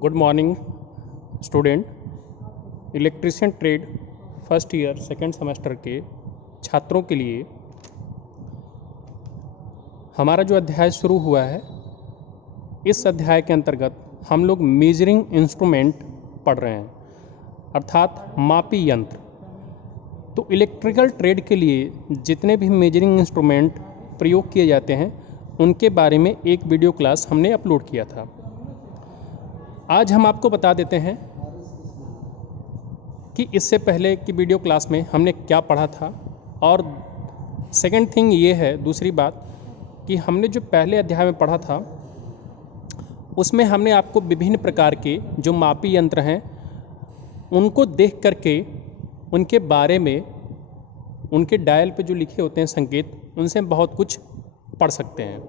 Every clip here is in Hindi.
Good morning student. Electrician trade first year second semester के छात्रों के लिए हमारा जो अध्याय शुरू हुआ है, इस अध्याय के अंतर्गत हम लोग मेजरिंग इंस्ट्रूमेंट पढ़ रहे हैं, अर्थात मापी यंत्र। तो इलेक्ट्रिकल ट्रेड के लिए जितने भी मेजरिंग इंस्ट्रूमेंट प्रयोग किए जाते हैं उनके बारे में एक वीडियो क्लास हमने अपलोड किया था। आज हम आपको बता देते हैं कि इससे पहले की वीडियो क्लास में हमने क्या पढ़ा था। और सेकंड थिंग ये है, दूसरी बात, कि हमने जो पहले अध्याय में पढ़ा था उसमें हमने आपको विभिन्न प्रकार के जो मापी यंत्र हैं उनको देख करके उनके बारे में, उनके डायल पे जो लिखे होते हैं संकेत, उनसे हम बहुत कुछ पढ़ सकते हैं।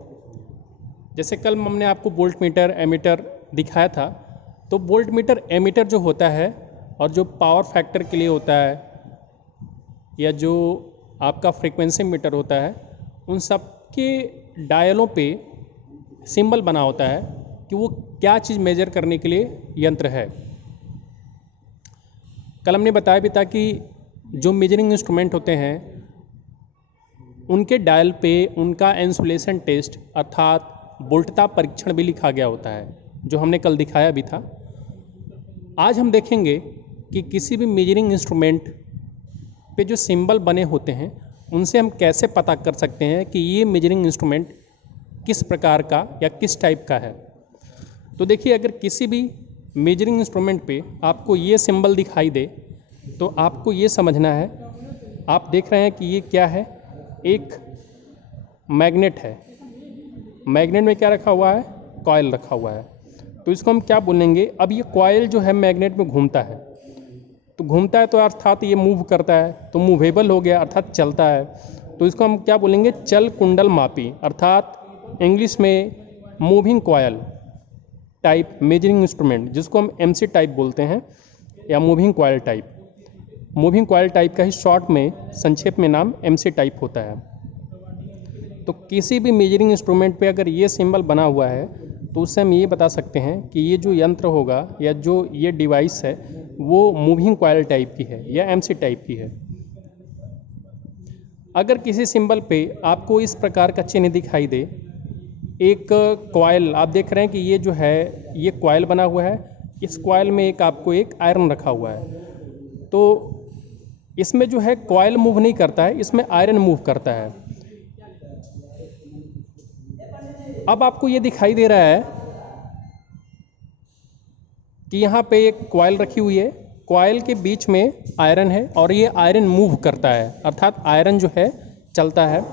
जैसे कल हमने आपको वोल्ट मीटर, एमीटर दिखाया था। तो वोल्ट मीटर, एमीटर जो होता है और जो पावर फैक्टर के लिए होता है या जो आपका फ्रीक्वेंसी मीटर होता है, उन सब के डायलों पे सिंबल बना होता है कि वो क्या चीज़ मेजर करने के लिए यंत्र है। कल हमने बताया भी था कि जो मेजरिंग इंस्ट्रूमेंट होते हैं उनके डायल पे उनका इंसुलेशन टेस्ट अर्थात वोल्टता परीक्षण भी लिखा गया होता है, जो हमने कल दिखाया भी था। आज हम देखेंगे कि किसी भी मेजरिंग इंस्ट्रूमेंट पे जो सिंबल बने होते हैं उनसे हम कैसे पता कर सकते हैं कि ये मेजरिंग इंस्ट्रूमेंट किस प्रकार का या किस टाइप का है। तो देखिए, अगर किसी भी मेजरिंग इंस्ट्रूमेंट पे आपको ये सिंबल दिखाई दे तो आपको ये समझना है, आप देख रहे हैं कि ये क्या है, एक मैग्नेट है। मैग्नेट में क्या रखा हुआ है, कॉइल रखा हुआ है। तो इसको हम क्या बोलेंगे, अब ये कॉइल जो है मैग्नेट में घूमता है, तो घूमता है तो अर्थात ये मूव करता है, तो मूवेबल हो गया अर्थात चलता है। तो इसको हम क्या बोलेंगे, चल कुंडल मापी, अर्थात इंग्लिश में moving coil type measuring instrument, जिसको हम एमसी टाइप बोलते हैं या moving coil type. Moving coil type का ही शॉर्ट में, संक्षेप में नाम एमसी टाइप होता है। तो किसी भी मेजरिंग इंस्ट्रूमेंट पे अगर ये सिंबल बना हुआ है तो उससे हम ये बता सकते हैं कि ये जो यंत्र होगा या जो ये डिवाइस है वो मूविंग कॉइल टाइप की है या एमसी टाइप की है। अगर किसी सिंबल पे आपको इस प्रकार का चिन्ह दिखाई दे, एक कॉइल आप देख रहे हैं कि ये जो है ये कॉइल बना हुआ है, इस कॉइल में आपको एक आयरन रखा हुआ है। तो इसमें जो है कॉइल मूव नहीं करता है, इसमें आयरन मूव करता है। अब आपको ये दिखाई दे रहा है कि यहाँ पे एक कॉइल रखी हुई है, कॉइल के बीच में आयरन है और ये आयरन मूव करता है, अर्थात आयरन जो है चलता है।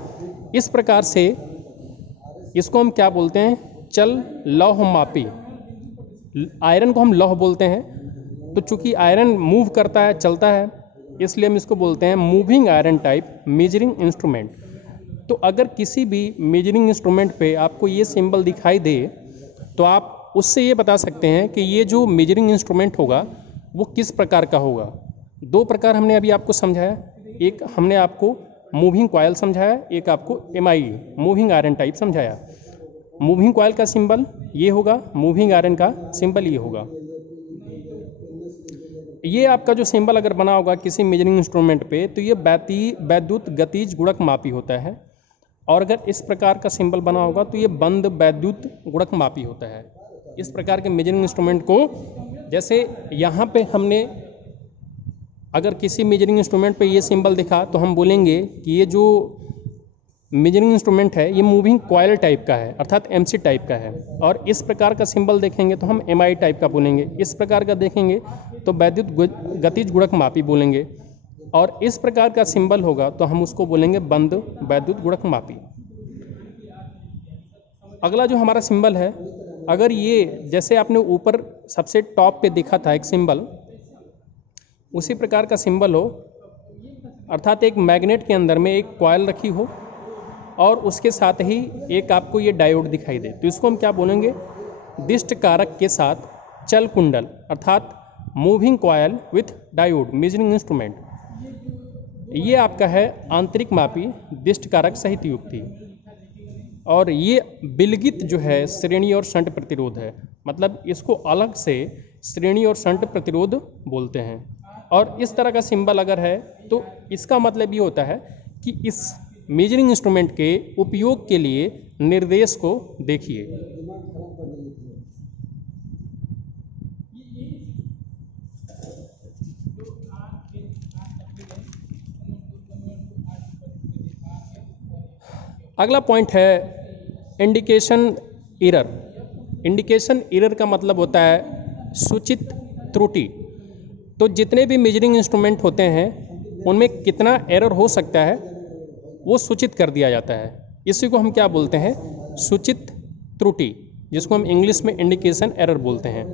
इस प्रकार से इसको हम क्या बोलते हैं, चल लौह मापी। आयरन को हम लौह बोलते हैं। तो चूंकि आयरन मूव करता है, चलता है, इसलिए हम इसको बोलते हैं moving iron type measuring instrument. तो अगर किसी भी मेजरिंग इंस्ट्रूमेंट पे आपको ये सिंबल दिखाई दे तो आप उससे ये बता सकते हैं कि ये जो मेजरिंग इंस्ट्रूमेंट होगा वो किस प्रकार का होगा। दो प्रकार हमने अभी आपको समझाया, एक हमने आपको मूविंग कॉइल समझाया, एक आपको एमआई मूविंग आयरन टाइप समझाया। मूविंग कॉइल का सिंबल ये होगा, मूविंग आयरन का सिंबल ये होगा। ये आपका जो सिंबल अगर बना होगा किसी मेजरिंग इंस्ट्रूमेंट पे तो ये वैद्युत गतिज गुणक मापी होता है। और अगर इस प्रकार का सिंबल बना होगा तो ये बंद वैद्युत गुणक मापी होता है। इस प्रकार के मेजरिंग इंस्ट्रूमेंट को, जैसे यहाँ पे हमने अगर किसी मेजरिंग इंस्ट्रूमेंट पे ये सिंबल दिखा तो हम बोलेंगे कि ये जो मेजरिंग इंस्ट्रूमेंट है ये मूविंग कॉइल टाइप का है, अर्थात एमसी टाइप का है। और इस प्रकार का सिंबल देखेंगे तो हम एमआई टाइप का बोलेंगे। इस प्रकार का देखेंगे तो वैद्युत गतिज गुणक मापी बोलेंगे। और इस प्रकार का सिंबल होगा तो हम उसको बोलेंगे बंद वैद्युत गुणक मापी। अगला जो हमारा सिंबल है, अगर ये जैसे आपने ऊपर सबसे टॉप पे देखा था एक सिंबल, उसी प्रकार का सिंबल हो, अर्थात एक मैग्नेट के अंदर में एक कॉइल रखी हो और उसके साथ ही एक आपको ये डायोड दिखाई दे, तो इसको हम क्या बोलेंगे, दिष्ट कारक के साथ चल कुंडल, अर्थात moving coil with diode measuring instrument. ये आपका है आंतरिक मापी दिष्ट कारक सहित युक्ति। और ये बिलगित जो है श्रेणी और शंट प्रतिरोध है, मतलब इसको अलग से श्रेणी और शंट प्रतिरोध बोलते हैं। और इस तरह का सिंबल अगर है तो इसका मतलब ये होता है कि इस मेजरिंग इंस्ट्रूमेंट के उपयोग के लिए निर्देश को देखिए। अगला पॉइंट है इंडिकेशन एरर। इंडिकेशन एरर का मतलब होता है सूचित त्रुटि। तो जितने भी मेजरिंग इंस्ट्रूमेंट होते हैं उनमें कितना एरर हो सकता है वो सूचित कर दिया जाता है। इसी को हम क्या बोलते हैं? सूचित त्रुटि, जिसको हम इंग्लिश में इंडिकेशन एरर बोलते हैं।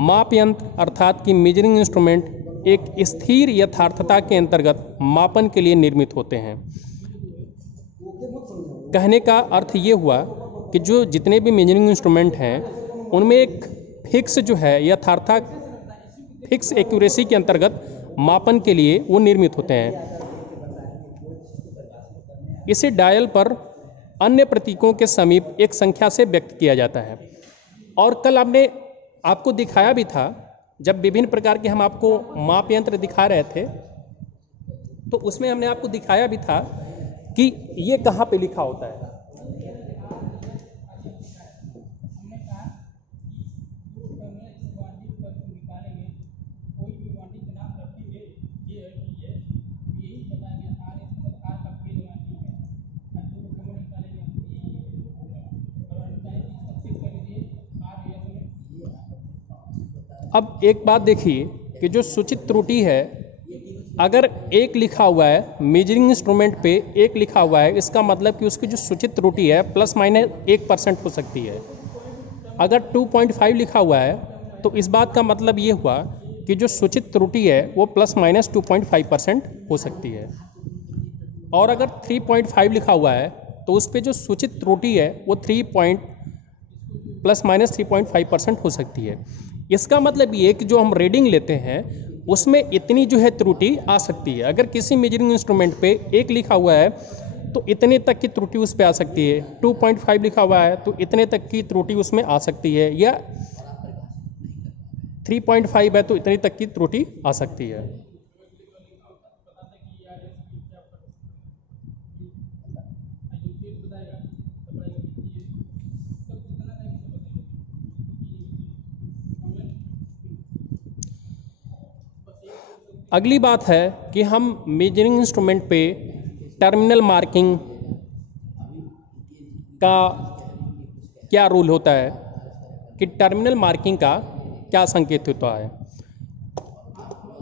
माप यंत्र अर्थात कि मेजरिंग इंस्ट्रूमेंट एक स्थिर यथार्थता के अंतर्गत मापन के लिए निर्मित होते हैं। कहने का अर्थ ये हुआ कि जो जितने भी मेजरिंग इंस्ट्रूमेंट हैं उनमें एक फिक्स जो है यथार्थता, फिक्स एक्यूरेसी के अंतर्गत मापन के लिए वो निर्मित होते हैं। इसे डायल पर अन्य प्रतीकों के समीप एक संख्या से व्यक्त किया जाता है। और कल हमने आपको दिखाया भी था, जब विभिन्न प्रकार के हम आपको माप यंत्र दिखा रहे थे तो उसमें हमने आपको दिखाया भी था कि ये कहाँ पे लिखा होता है। अब एक बात देखिए कि जो सूचित त्रुटि है, अगर एक लिखा हुआ है मेजरिंग इंस्ट्रूमेंट पे, एक लिखा हुआ है, इसका मतलब कि उसकी जो सूचित त्रुटि है प्लस माइनस 1% हो सकती है। अगर 2.5 लिखा हुआ है तो इस बात का मतलब ये हुआ कि जो सूचित त्रुटि है वो प्लस माइनस 2.5% हो सकती है। और अगर 3.5 लिखा हुआ है तो उस पर जो सूचित त्रुटि है वो प्लस माइनस 3.5% हो सकती है। इसका मतलब ये कि जो हम रीडिंग लेते हैं उसमें इतनी जो है त्रुटि आ सकती है। अगर किसी मेजरिंग इंस्ट्रूमेंट पे एक लिखा हुआ है तो इतने तक की त्रुटि उस पे आ सकती है, 2.5 लिखा हुआ है तो इतने तक की त्रुटि उसमें आ सकती है, या 3.5 है तो इतनी तक की त्रुटि आ सकती है। अगली बात है कि हम मेजरिंग इंस्ट्रूमेंट पे टर्मिनल मार्किंग का क्या रूल होता है, कि टर्मिनल मार्किंग का क्या संकेत होता है।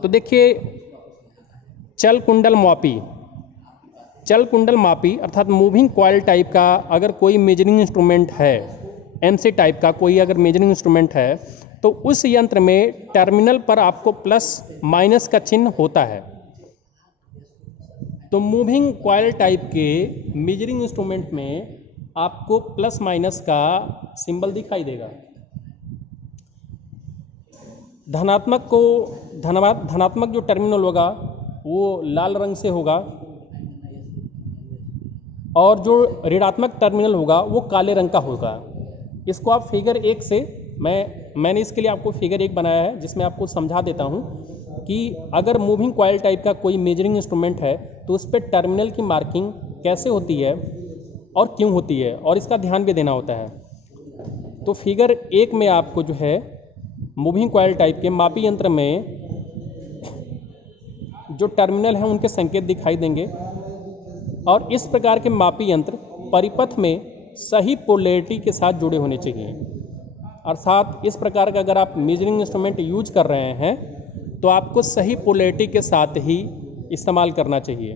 तो देखिए, चल कुंडल मापी अर्थात मूविंग कॉइल टाइप का अगर कोई मेजरिंग इंस्ट्रूमेंट है, एमसी टाइप का कोई अगर मेजरिंग इंस्ट्रूमेंट है तो उस यंत्र में टर्मिनल पर आपको प्लस माइनस का चिन्ह होता है। तो मूविंग कॉइल टाइप के मेजरिंग इंस्ट्रूमेंट में आपको प्लस माइनस का सिंबल दिखाई देगा। धनात्मक जो टर्मिनल होगा वो लाल रंग से होगा और जो ऋणात्मक टर्मिनल होगा वो काले रंग का होगा। इसको आप फिगर 1 से, मैंने इसके लिए आपको फिगर 1 बनाया है जिसमें आपको समझा देता हूँ कि अगर मूविंग कॉइल टाइप का कोई मेजरिंग इंस्ट्रूमेंट है तो उस पर टर्मिनल की मार्किंग कैसे होती है और क्यों होती है, और इसका ध्यान भी देना होता है। तो फिगर 1 में आपको जो है मूविंग कॉइल टाइप के मापी यंत्र में जो टर्मिनल हैं उनके संकेत दिखाई देंगे। और इस प्रकार के मापी यंत्र परिपथ में सही पोलैरिटी के साथ जुड़े होने चाहिए। अर्थात इस प्रकार का अगर आप मेजरिंग इंस्ट्रूमेंट यूज कर रहे हैं तो आपको सही पोलैरिटी के साथ ही इस्तेमाल करना चाहिए।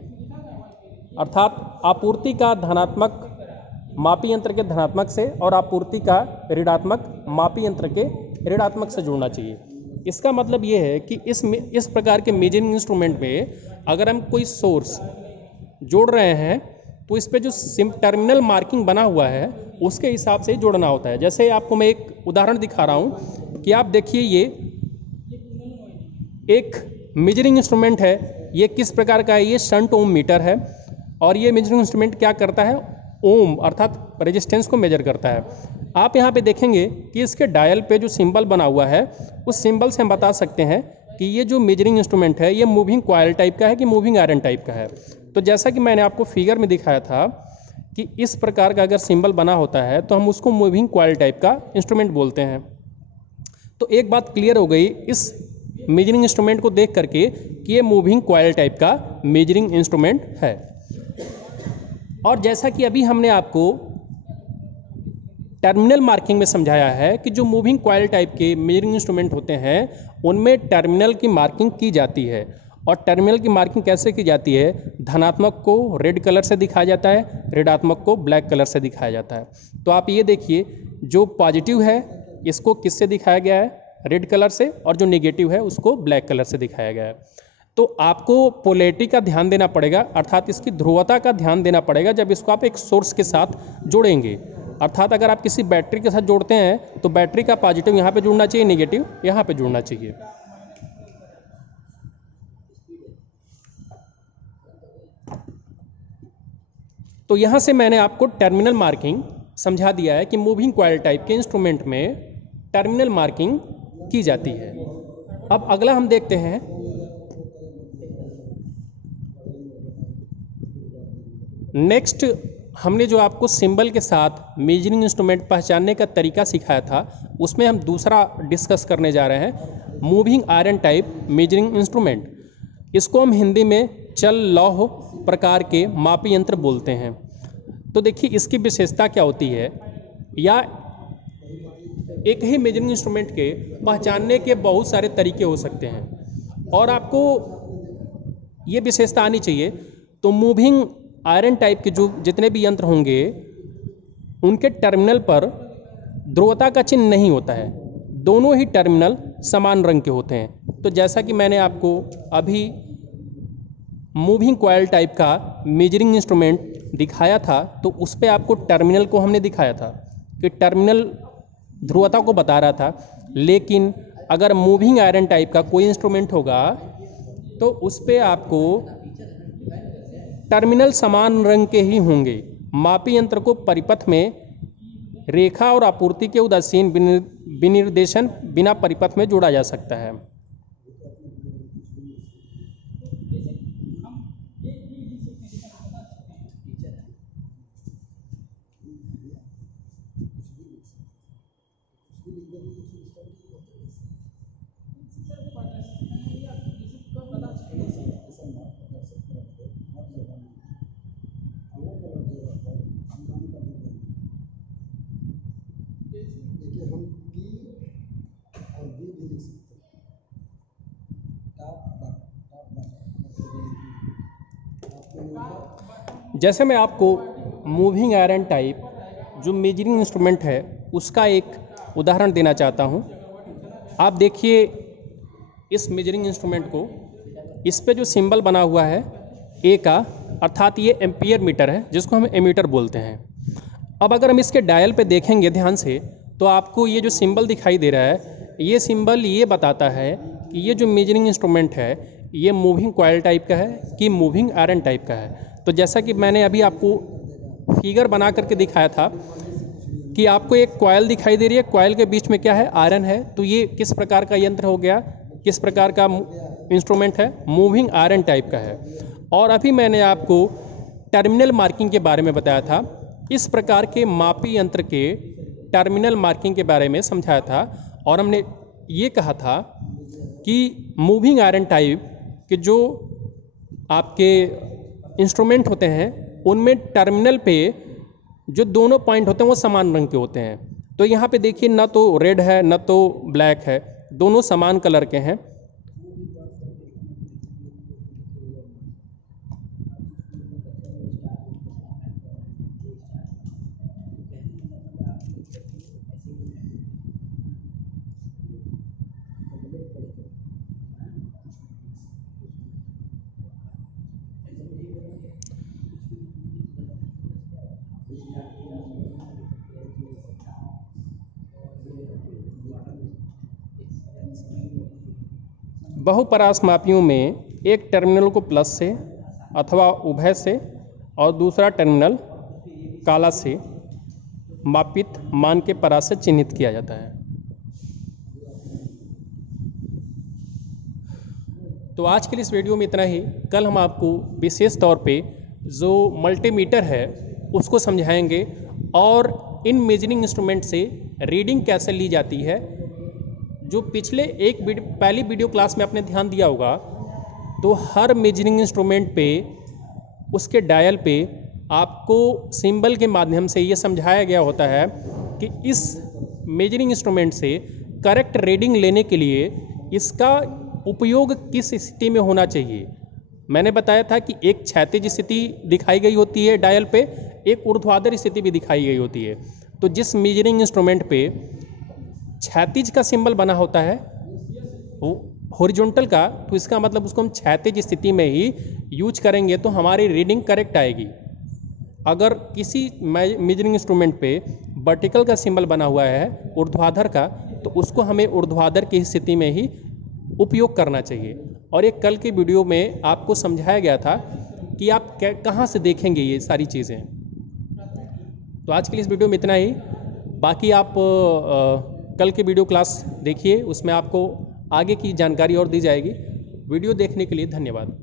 अर्थात आपूर्ति का धनात्मक मापी यंत्र के धनात्मक से और आपूर्ति का ऋणात्मक मापी यंत्र के ऋणात्मक से जुड़ना चाहिए। इसका मतलब ये है कि इस प्रकार के मेजरिंग इंस्ट्रूमेंट में अगर हम कोई सोर्स जोड़ रहे हैं तो इस पे जो टर्मिनल मार्किंग बना हुआ है उसके हिसाब से जोड़ना होता है। जैसे आपको मैं एक उदाहरण दिखा रहा हूँ कि आप देखिए, ये एक मेजरिंग इंस्ट्रूमेंट है, ये किस प्रकार का है, ये शंट ओम मीटर है। और ये मेजरिंग इंस्ट्रूमेंट क्या करता है, ओम अर्थात रेजिस्टेंस को मेजर करता है। आप यहाँ पे देखेंगे कि इसके डायल पे जो सिंबल बना हुआ है उस सिंबल से हम बता सकते हैं कि ये जो मेजरिंग इंस्ट्रूमेंट है ये मूविंग कॉइल टाइप का है कि मूविंग आयरन टाइप का है। तो जैसा कि मैंने आपको फिगर में दिखाया था कि इस प्रकार का अगर सिंबल बना होता है तो हम उसको मूविंग कॉइल टाइप का इंस्ट्रूमेंट बोलते हैं। तो एक बात क्लियर हो गई इस मेजरिंग इंस्ट्रूमेंट को देख करके कि ये मूविंग कॉइल टाइप का मेजरिंग इंस्ट्रूमेंट है। और जैसा कि अभी हमने आपको टर्मिनल मार्किंग में समझाया है कि जो मूविंग कॉइल टाइप के मेजरिंग इंस्ट्रूमेंट होते हैं उनमें टर्मिनल की मार्किंग की जाती है। और टर्मिनल की मार्किंग कैसे की जाती है? धनात्मक को रेड कलर से दिखाया जाता है, ऋणात्मक को ब्लैक कलर से दिखाया जाता है। तो आप ये देखिए जो पॉजिटिव है इसको किससे दिखाया गया है? रेड कलर से, और जो नेगेटिव है उसको ब्लैक कलर से दिखाया गया है। तो आपको पोलैरिटी का ध्यान देना पड़ेगा, अर्थात इसकी ध्रुवता का ध्यान देना पड़ेगा जब इसको आप एक सोर्स के साथ जोड़ेंगे। अर्थात अगर आप किसी बैटरी के साथ जोड़ते हैं तो बैटरी का पॉजिटिव यहाँ पे जुड़ना चाहिए, नेगेटिव यहाँ पे जुड़ना चाहिए। तो यहाँ से मैंने आपको टर्मिनल मार्किंग समझा दिया है कि मूविंग कॉइल टाइप के इंस्ट्रूमेंट में टर्मिनल मार्किंग की जाती है। अब अगला हम देखते हैं नेक्स्ट, हमने जो आपको सिंबल के साथ मेजरिंग इंस्ट्रूमेंट पहचानने का तरीका सिखाया था उसमें हम दूसरा डिस्कस करने जा रहे हैं, moving iron type measuring instrument. इसको हम हिंदी में चल लौह प्रकार के मापी यंत्र बोलते हैं। तो देखिए इसकी विशेषता क्या होती है, या एक ही मेजरिंग इंस्ट्रूमेंट के पहचानने के बहुत सारे तरीके हो सकते हैं और आपको ये विशेषता आनी चाहिए। तो मूविंग आयरन टाइप के जो जितने भी यंत्र होंगे उनके टर्मिनल पर ध्रुवता का चिन्ह नहीं होता है, दोनों ही टर्मिनल समान रंग के होते हैं। तो जैसा कि मैंने आपको अभी मूविंग कॉइल टाइप का मेजरिंग इंस्ट्रूमेंट दिखाया था तो उस पर आपको टर्मिनल को हमने दिखाया था कि टर्मिनल ध्रुवता को बता रहा था। लेकिन अगर मूविंग आयरन टाइप का कोई इंस्ट्रूमेंट होगा तो उस पर आपको टर्मिनल समान रंग के ही होंगे। मापी यंत्र को परिपथ में रेखा और आपूर्ति के उदासीन विनिर्देशन बिना परिपथ में जोड़ा जा सकता है। जैसे मैं आपको मूविंग आयरन टाइप जो मेजरिंग इंस्ट्रूमेंट है उसका एक उदाहरण देना चाहता हूँ। आप देखिए इस मेजरिंग इंस्ट्रूमेंट को, इस पे जो सिंबल बना हुआ है ए का, अर्थात ये एम्पियर मीटर है जिसको हम एमीटर बोलते हैं। अब अगर हम इसके डायल पे देखेंगे ध्यान से तो आपको ये जो सिंबल दिखाई दे रहा है ये सिंबल ये बताता है कि ये जो मेजरिंग इंस्ट्रूमेंट है ये मूविंग कॉइल टाइप का है कि मूविंग आयरन टाइप का है। तो जैसा कि मैंने अभी आपको फिगर बना करके दिखाया था कि आपको एक कॉइल दिखाई दे रही है, कॉइल के बीच में क्या है? आयरन है। तो ये किस प्रकार का यंत्र हो गया, किस प्रकार का इंस्ट्रूमेंट है? मूविंग आयरन टाइप का है। और अभी मैंने आपको टर्मिनल मार्किंग के बारे में बताया था, इस प्रकार के मापी यंत्र के टर्मिनल मार्किंग के बारे में समझाया था। और हमने ये कहा था कि मूविंग आयरन टाइप के जो आपके इंस्ट्रूमेंट होते हैं उनमें टर्मिनल पे जो दोनों पॉइंट होते हैं वो समान रंग के होते हैं। तो यहाँ पे देखिए ना तो रेड है ना तो ब्लैक है, दोनों समान कलर के हैं। बहुपरास मापियों में एक टर्मिनल को प्लस से अथवा उभय से और दूसरा टर्मिनल काला से मापित मान के परास से चिन्हित किया जाता है। तो आज के लिए इस वीडियो में इतना ही। कल हम आपको विशेष तौर पे जो मल्टीमीटर है उसको समझाएंगे और इन मेजरिंग इंस्ट्रूमेंट से रीडिंग कैसे ली जाती है। जो पिछले पहली वीडियो क्लास में आपने ध्यान दिया होगा तो हर मेजरिंग इंस्ट्रूमेंट पे उसके डायल पे आपको सिंबल के माध्यम से ये समझाया गया होता है कि इस मेजरिंग इंस्ट्रूमेंट से करेक्ट रीडिंग लेने के लिए इसका उपयोग किस स्थिति में होना चाहिए। मैंने बताया था कि एक क्षैतिज स्थिति दिखाई गई होती है डायल पे, एक ऊर्ध्वाधर स्थिति भी दिखाई गई होती है। तो जिस मेजरिंग इंस्ट्रूमेंट पे क्षैतिज का सिंबल बना होता है वो हॉरिजॉन्टल का, तो इसका मतलब उसको हम क्षैतिज स्थिति में ही यूज करेंगे तो हमारी रीडिंग करेक्ट आएगी। अगर किसी मेजरिंग इंस्ट्रूमेंट पे वर्टिकल का सिंबल बना हुआ है ऊर्ध्वाधर का, तो उसको हमें ऊर्ध्वाधर की स्थिति में ही उपयोग करना चाहिए। और एक कल की वीडियो में आपको समझाया गया था कि आप कहाँ से देखेंगे ये सारी चीज़ें। तो आज के लिए इस वीडियो में इतना ही। बाकी आप कल की वीडियो क्लास देखिए, उसमें आपको आगे की जानकारी और दी जाएगी। वीडियो देखने के लिए धन्यवाद।